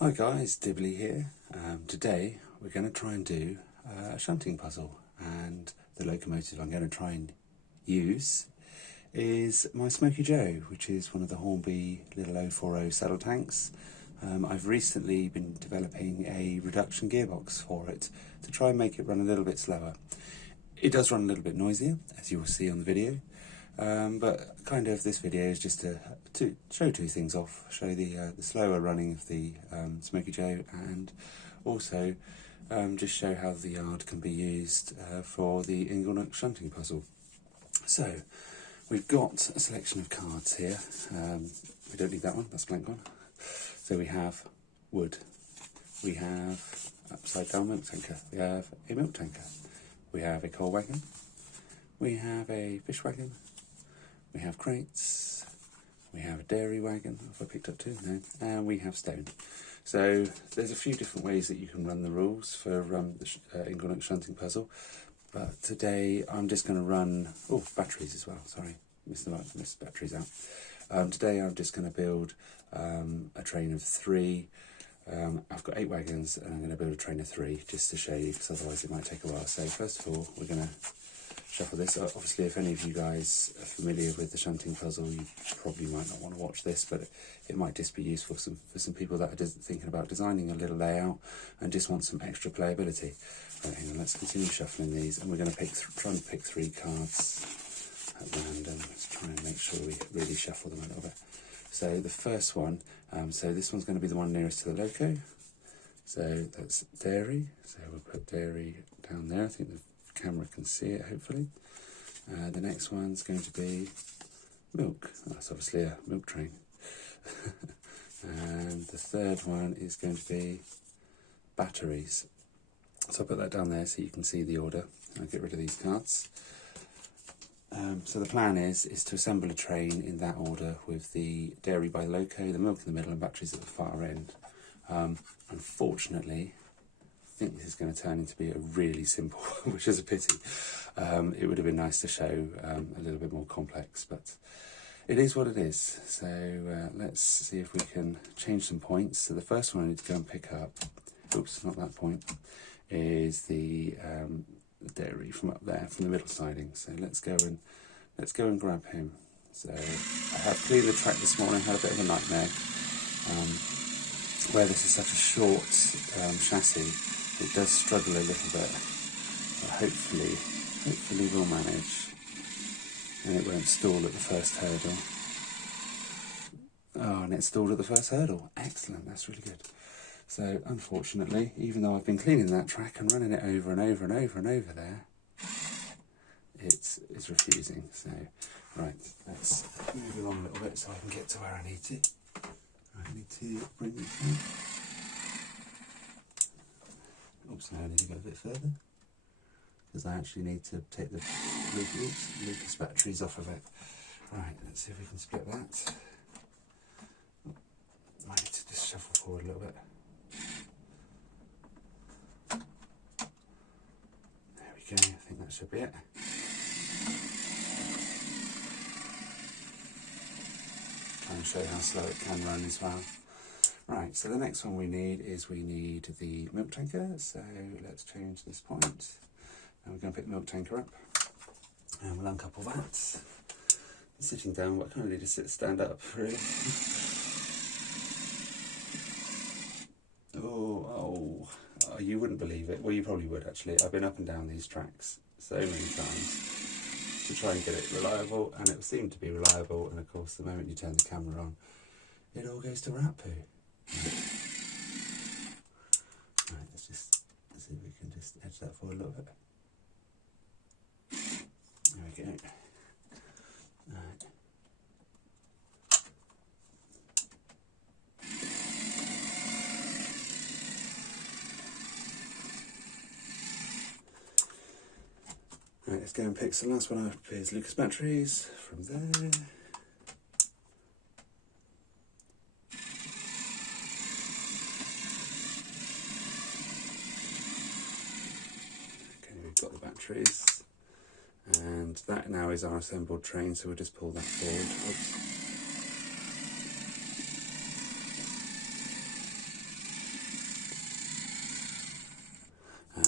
Hi guys, Dibbly here. Today we're going to try and do a shunting puzzle, and the locomotive I'm going to try and use is my Smokey Joe, which is one of the Hornby little 040 saddle tanks. I've recently been developing a reduction gearbox for it to try and make it run a little bit slower. It does run a little bit noisier, as you will see on the video. But kind of this video is just to show two things off, show the slower running of the Smokey Joe, and also just show how the yard can be used for the Inglenook Shunting Puzzle. So we've got a selection of cards here. We don't need that one, that's a blank one. So we have wood, we have upside down milk tanker, we have a milk tanker, we have a coal wagon, we have a fish wagon, we have crates, we have a dairy wagon, if I picked up two, no, and we have stone. So there's a few different ways that you can run the rules for the Inglenook Shunting Puzzle, but today I'm just going to run, batteries as well, sorry, missed batteries out. Today I'm just going to build a train of three. I've got 8 wagons and I'm going to build a train of 3 just to show you, because otherwise it might take a while. So first of all, we're going to shuffle this. Obviously, if any of you guys are familiar with the shunting puzzle, you probably might not want to watch this, but it might just be useful for some people that are thinking about designing a little layout and just want some extra playability. Right, hang on, let's continue shuffling these, and we're going to try and pick 3 cards at random. Let's try and make sure we really shuffle them a little bit. So the first one, so this one's going to be the one nearest to the loco. So that's dairy. So we'll put dairy down there. I think the camera can see it, hopefully. The next one's going to be milk. That's obviously a milk train. And the third one is going to be batteries. So I'll put that down there so you can see the order. I'll get rid of these cards. So the plan is to assemble a train in that order, with the dairy by loco, the milk in the middle, and batteries at the far end. Unfortunately, I think this is going to turn into be a really simple one, which is a pity. It would have been nice to show a little bit more complex, but it is what it is. So let's see if we can change some points. So the first one I need to go and pick up, oops, not that point, is the dairy from up there, from the middle siding. So let's go and grab him. So I have cleaned the track this morning, had a bit of a nightmare. Where this is such a short chassis, it does struggle a little bit, but hopefully we'll manage, and it won't stall at the first hurdle. Oh, and it stalled at the first hurdle. Excellent, that's really good. So unfortunately, even though I've been cleaning that track and running it over and over and over and over there, it's refusing. So right, let's move along a little bit so I can get to where I need to. I need to bring this in. Oops, now I need to go a bit further, because I actually need to take the Lucas batteries off of it. Right, let's see if we can split that. I need to just shuffle forward a little bit. There we go, I think that should be it. Try and show how slow it can run as well. Right, so the next one we need the milk tanker. So let's change this point. And we're going to pick the milk tanker up, and we'll uncouple that. Sitting down, but I kind of need to stand up, really. Oh, you wouldn't believe it. Well, you probably would, actually. I've been up and down these tracks so many times to try and get it reliable, and it seemed to be reliable, and of course the moment you turn the camera on, it all goes to rat poo. Right, let's see if we can just edge that forward a little bit. There we go. Right. Right, let's go and pick the last one up. Is Lucas batteries from there. Okay, we've got the batteries, and that now is our assembled train, so we'll just pull that forward. Oops.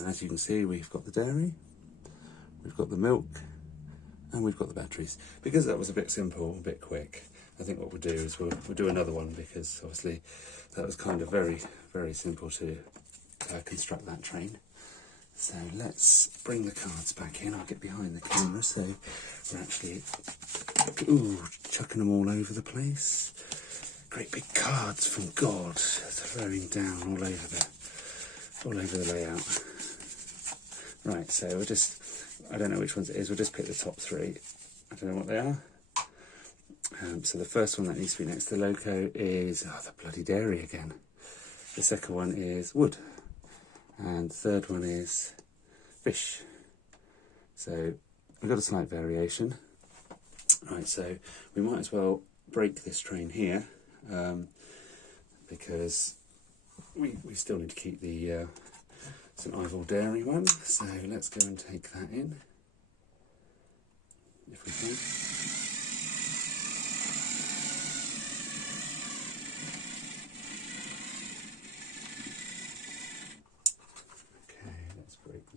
And as you can see, we've got the dairy, we've got the milk, and we've got the batteries. Because that was a bit simple, a bit quick, I think what we'll do is we'll do another one, because obviously that was kind of very, very simple to construct that train. So let's bring the cards back in. I'll get behind the camera so we're actually chucking them all over the place. Great big cards from God throwing down all over the layout. Right, so we'll just, I don't know which ones it is, we'll just pick the top three. I don't know what they are. So the first one that needs to be next to the loco is, the bloody dairy again. The second one is wood. And the third one is fish. So we've got a slight variation. Right, so we might as well break this train here, because we still need to keep the St Ivel Dairy one. So let's go and take that in, if we can.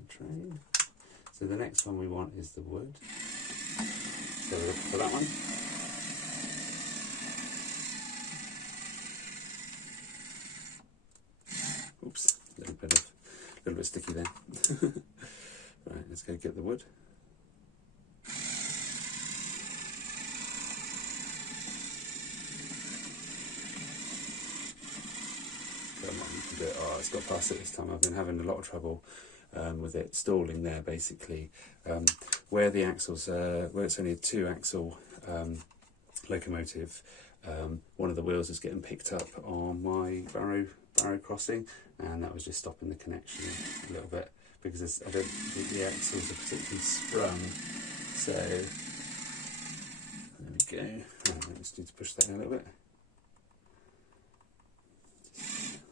Train. So the next one we want is the wood. So we're looking for that one. Oops, a little bit sticky there. Right, let's go get the wood. Come on, you can do it. Oh, it's got past it this time. I've been having a lot of trouble with it stalling there, basically. Where the axles, where it's only a 2-axle locomotive, one of the wheels is getting picked up on my barrow crossing, and that was just stopping the connection a little bit, because I don't think the axles are particularly sprung. So there we go. I just need to push that in a little bit.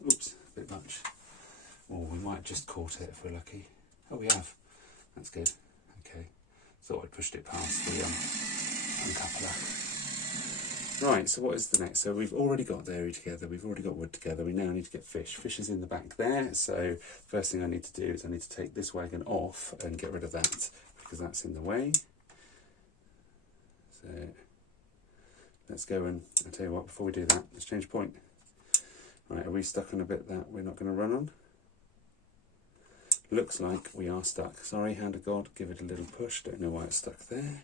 Oops, a bit much. Or we might just caught it if we're lucky. Oh, we have. That's good. Okay. Thought I'd pushed it past the uncoupler. Right, so what is the next? So we've already got dairy together, we've already got wood together, we now need to get fish. Fish is in the back there, so first thing I need to do is I need to take this wagon off and get rid of that, because that's in the way. So let's go and, I'll tell you what, before we do that, let's change point. Right, are we stuck on a bit that we're not going to run on? Looks like we are stuck. Sorry, hand of God, give it a little push. Don't know why it's stuck there.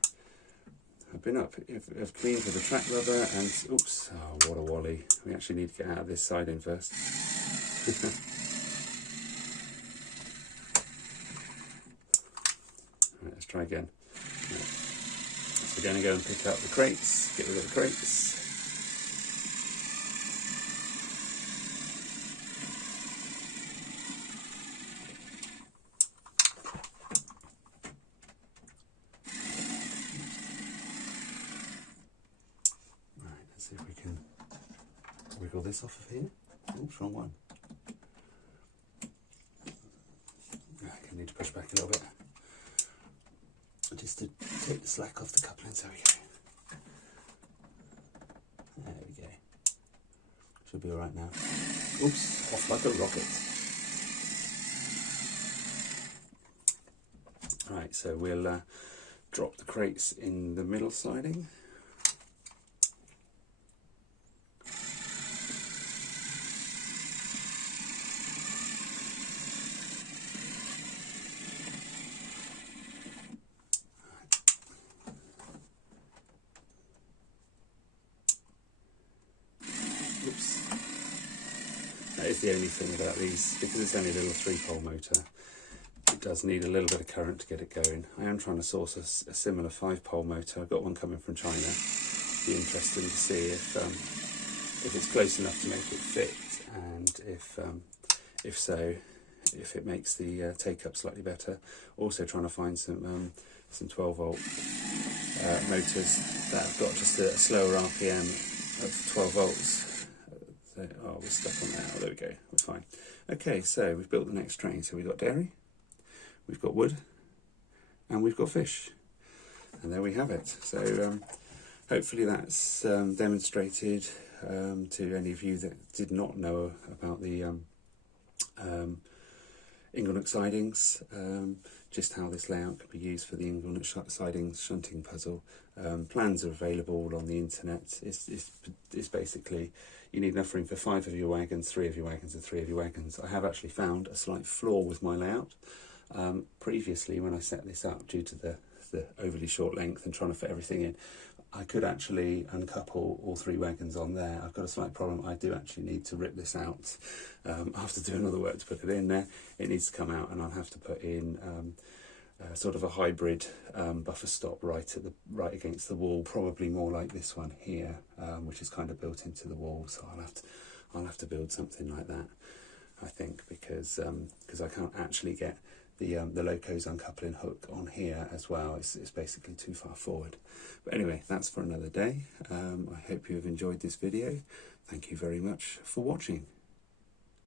I've been up, I've cleaned with a track rubber and, oops, oh, what a wally. We actually need to get out of this siding first. Right, let's try again. Right. So we're going to go and pick up the crates, get rid of the crates. See if we can wiggle this off of here. Oops, wrong one. I need to push back a little bit, just to take the slack off the couplings. There we go. There we go. Should be alright now. Oops, off like a rocket. Right, so we'll drop the crates in the middle siding. Oops. That is the only thing about these, because it's only a little 3-pole motor, it does need a little bit of current to get it going. I am trying to source a similar 5-pole motor. I've got one coming from China. Be interesting to see if it's close enough to make it fit, and if so, if it makes the take up slightly better. Also trying to find some 12-volt motors that have got just a slower RPM of 12 volts. Oh, we're stuck on there. Oh, there we go. We're fine. Okay, so we've built the next train. So we've got dairy, we've got wood, and we've got fish. And there we have it. So hopefully that's demonstrated to any of you that did not know about the Inglenook sidings, just how this layout can be used for the Inglenook sidings shunting puzzle. Plans are available on the internet. It's basically, you need enough room for 5 of your wagons, 3 of your wagons and 3 of your wagons. I have actually found a slight flaw with my layout. Previously, when I set this up, due to the overly short length and trying to fit everything in, I could actually uncouple all 3 wagons on there. I've got a slight problem. I do actually need to rip this out. I have to do another work to put it in there. It needs to come out, and I'll have to put in sort of a hybrid buffer stop right against the wall, probably more like this one here, which is kind of built into the wall. So I'll have to build something like that, I think, because I can't actually get the loco's uncoupling hook on here as well. It's basically too far forward. But anyway, that's for another day. I hope you have enjoyed this video. Thank you very much for watching.